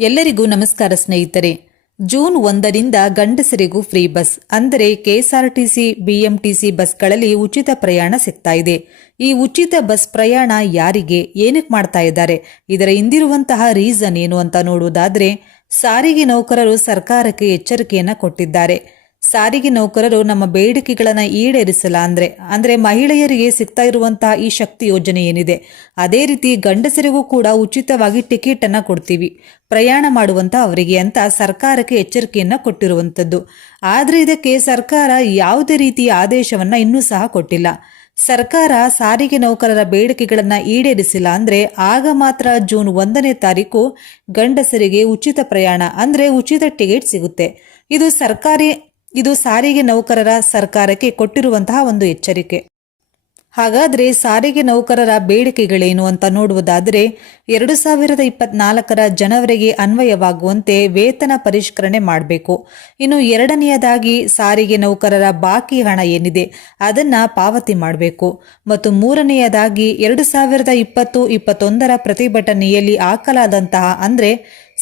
ಎಲ್ಲರಿಗೂ ನಮಸ್ಕಾರ ಸ್ನೇಹಿತರೆ. ಜೂನ್ ಒಂದರಿಂದ ಗಂಡಸರಿಗೂ ಫ್ರೀ ಬಸ್. ಅಂದರೆ ಕೆಎಸ್ಆರ್ಟಿಸಿ, ಬಿಎಂಟಿಸಿ ಬಸ್ಗಳಲ್ಲಿ ಉಚಿತ ಪ್ರಯಾಣ ಸಿಗ್ತಾ ಇದೆ. ಈ ಉಚಿತ ಬಸ್ ಪ್ರಯಾಣ ಯಾರಿಗೆ, ಏನಕ್ಕೆ ಮಾಡ್ತಾ ಇದ್ದಾರೆ? ಇದರ ಹಿಂದಿರುವಂತಹ ರೀಸನ್ ಏನು ಅಂತ ನೋಡುವುದಾದ್ರೆ, ಸಾರಿಗೆ ನೌಕರರು ಸರ್ಕಾರಕ್ಕೆ ಎಚ್ಚರಿಕೆಯನ್ನು ಕೊಟ್ಟಿದ್ದಾರೆ. ಸಾರಿಗೆ ನೌಕರರು ನಮ್ಮ ಬೇಡಿಕೆಗಳನ್ನು ಈಡೇರಿಸಲ್ಲ ಅಂದ್ರೆ ಅಂದ್ರೆ ಮಹಿಳೆಯರಿಗೆ ಸಿಗ್ತಾ ಇರುವಂತಹ ಈ ಶಕ್ತಿ ಯೋಜನೆ ಏನಿದೆ? ಅದೇ ರೀತಿ ಗಂಡಸರಿಗೂ ಕೂಡ ಉಚಿತವಾಗಿ ಟಿಕೆಟ್ ಅನ್ನ ಕೊಡ್ತೀವಿ. ಪ್ರಯಾಣ ಮಾಡುವಂಥ ಅವರಿಗೆ ಅಂತ ಸರ್ಕಾರಕ್ಕೆ ಎಚ್ಚರಿಕೆಯನ್ನು ಕೊಟ್ಟಿರುವಂತದ್ದು. ಆದ್ರೆ ಇದಕ್ಕೆ ಸರ್ಕಾರ ಯಾವುದೇ ರೀತಿಯ ಆದೇಶವನ್ನ ಇನ್ನೂ ಸಹ ಕೊಟ್ಟಿಲ್ಲ. ಸರ್ಕಾರ ಸಾರಿಗೆ ನೌಕರರ ಬೇಡಿಕೆಗಳನ್ನು ಈಡೇರಿಸಿಲ್ಲ ಅಂದ್ರೆ ಆಗ ಮಾತ್ರ ಜೂನ್ ಒಂದನೇ ತಾರೀಕು ಗಂಡಸರಿಗೆ ಉಚಿತ ಪ್ರಯಾಣ ಅಂದ್ರೆ ಉಚಿತ ಟಿಕೆಟ್ ಸಿಗುತ್ತೆ. ಇದು ಸರ್ಕಾರಿ ಇದು ಸಾರಿಗೆ ನೌಕರರ ಸರ್ಕಾರಕ್ಕೆ ಕೊಟ್ಟಿರುವಂತಹ ಒಂದು ಎಚ್ಚರಿಕೆ. ಹಾಗಾದ್ರೆ ಸಾರಿಗೆ ನೌಕರರ ಬೇಡಿಕೆಗಳೇನು ಅಂತ ನೋಡುವುದಾದರೆ, ಎರಡು ಸಾವಿರದ ಇಪ್ಪತ್ನಾಲ್ಕರ ಜನವರಿಗೆ ಅನ್ವಯವಾಗುವಂತೆ ವೇತನ ಪರಿಷ್ಕರಣೆ ಮಾಡಬೇಕು. ಇನ್ನು ಎರಡನೆಯದಾಗಿ ಸಾರಿಗೆ ನೌಕರರ ಬಾಕಿ ಹಣ ಏನಿದೆ, ಅದನ್ನ ಪಾವತಿ ಮಾಡಬೇಕು. ಮತ್ತು ಮೂರನೆಯದಾಗಿ ಎರಡು ಸಾವಿರದ ಇಪ್ಪತ್ತು, ಇಪ್ಪತ್ತೊಂದರ ಪ್ರತಿಭಟನೆಯಲ್ಲಿ ಹಾಕಲಾದಂತಹ ಅಂದ್ರೆ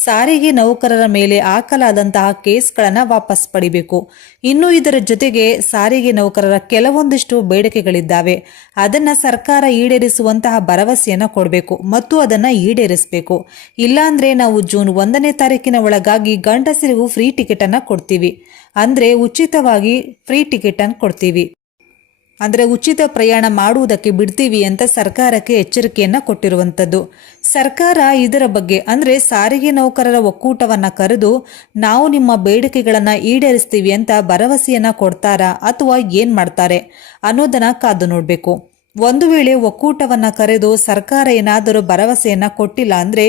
ಸಾರಿಗೆ ನೌಕರರ ಮೇಲೆ ಹಾಕಲಾದಂತಹ ಕೇಸ್ಗಳನ್ನು ವಾಪಸ್ ಪಡಿಬೇಕು. ಇನ್ನು ಇದರ ಜೊತೆಗೆ ಸಾರಿಗೆ ನೌಕರರ ಕೆಲವೊಂದಿಷ್ಟು ಬೇಡಿಕೆಗಳಿದ್ದಾವೆ. ಅದನ್ನು ಸರ್ಕಾರ ಈಡೇರಿಸುವಂತಹ ಭರವಸೆಯನ್ನು ಕೊಡಬೇಕು ಮತ್ತು ಅದನ್ನು ಈಡೇರಿಸಬೇಕು. ಇಲ್ಲಾಂದ್ರೆ ನಾವು ಜೂನ್ ಒಂದನೇ ತಾರೀಕಿನ ಒಳಗಾಗಿ ಗಂಡಸರಿಗೂ ಫ್ರೀ ಟಿಕೆಟ್ ಅನ್ನು ಕೊಡ್ತೀವಿ. ಅಂದ್ರೆ ಉಚಿತವಾಗಿ ಫ್ರೀ ಟಿಕೆಟ್ ಅನ್ನು ಕೊಡ್ತೀವಿ. ಅಂದರೆ ಉಚಿತ ಪ್ರಯಾಣ ಮಾಡುವುದಕ್ಕೆ ಬಿಡ್ತೀವಿ ಅಂತ ಸರ್ಕಾರಕ್ಕೆ ಎಚ್ಚರಿಕೆಯನ್ನು ಕೊಟ್ಟಿರುವಂಥದ್ದು. ಸರ್ಕಾರ ಇದರ ಬಗ್ಗೆ ಅಂದರೆ ಸಾರಿಗೆ ನೌಕರರ ಒಕ್ಕೂಟವನ್ನು ಕರೆದು ನಾವು ನಿಮ್ಮ ಬೇಡಿಕೆಗಳನ್ನು ಈಡೇರಿಸ್ತೀವಿ ಅಂತ ಭರವಸೆಯನ್ನು ಕೊಡ್ತಾರಾ ಅಥವಾ ಏನು ಮಾಡ್ತಾರೆ ಅನ್ನೋದನ್ನು ಕಾದು ನೋಡಬೇಕು. ಒಂದು ವೇಳೆ ಒಕ್ಕೂಟವನ್ನು ಕರೆದು ಸರ್ಕಾರ ಏನಾದರೂ ಭರವಸೆಯನ್ನು ಕೊಟ್ಟಿಲ್ಲ ಅಂದ್ರೆ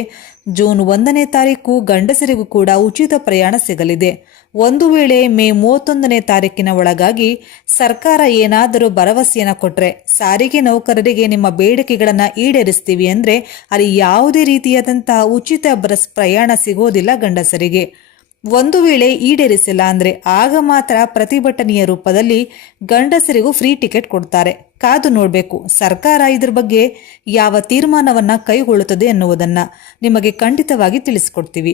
ಜೂನ್ ಒಂದನೇ ತಾರೀಕು ಗಂಡಸರಿಗೂ ಕೂಡ ಉಚಿತ ಪ್ರಯಾಣ ಸಿಗಲಿದೆ. ಒಂದು ವೇಳೆ ಮೇ ಮೂವತ್ತೊಂದನೇ ತಾರೀಕಿನ ಒಳಗಾಗಿ ಸರ್ಕಾರ ಏನಾದರೂ ಭರವಸೆಯನ್ನು ಕೊಟ್ಟರೆ ಸಾರಿಗೆ ನೌಕರರಿಗೆ ನಿಮ್ಮ ಬೇಡಿಕೆಗಳನ್ನು ಈಡೇರಿಸ್ತೀವಿ ಅಂದ್ರೆ ಅಲ್ಲಿ ಯಾವುದೇ ರೀತಿಯಾದಂತಹ ಉಚಿತ ಬಸ್ ಪ್ರಯಾಣ ಸಿಗೋದಿಲ್ಲ ಗಂಡಸರಿಗೆ. ಒಂದು ವೇಳೆ ಈಡೇರಿಸಿಲ್ಲ ಅಂದ್ರೆ ಆಗ ಮಾತ್ರ ಪ್ರತಿಭಟನೆಯ ರೂಪದಲ್ಲಿ ಗಂಡಸರಿಗೂ ಫ್ರೀ ಟಿಕೆಟ್ ಕೊಡ್ತಾರೆ. ಕಾದು ನೋಡಬೇಕು. ಸರ್ಕಾರ ಇದ್ರ ಬಗ್ಗೆ ಯಾವ ತೀರ್ಮಾನವನ್ನು ಕೈಗೊಳ್ಳುತ್ತದೆ ಎನ್ನುವುದನ್ನು ನಿಮಗೆ ಖಂಡಿತವಾಗಿ ತಿಳಿಸ್ಕೊಡ್ತೀವಿ.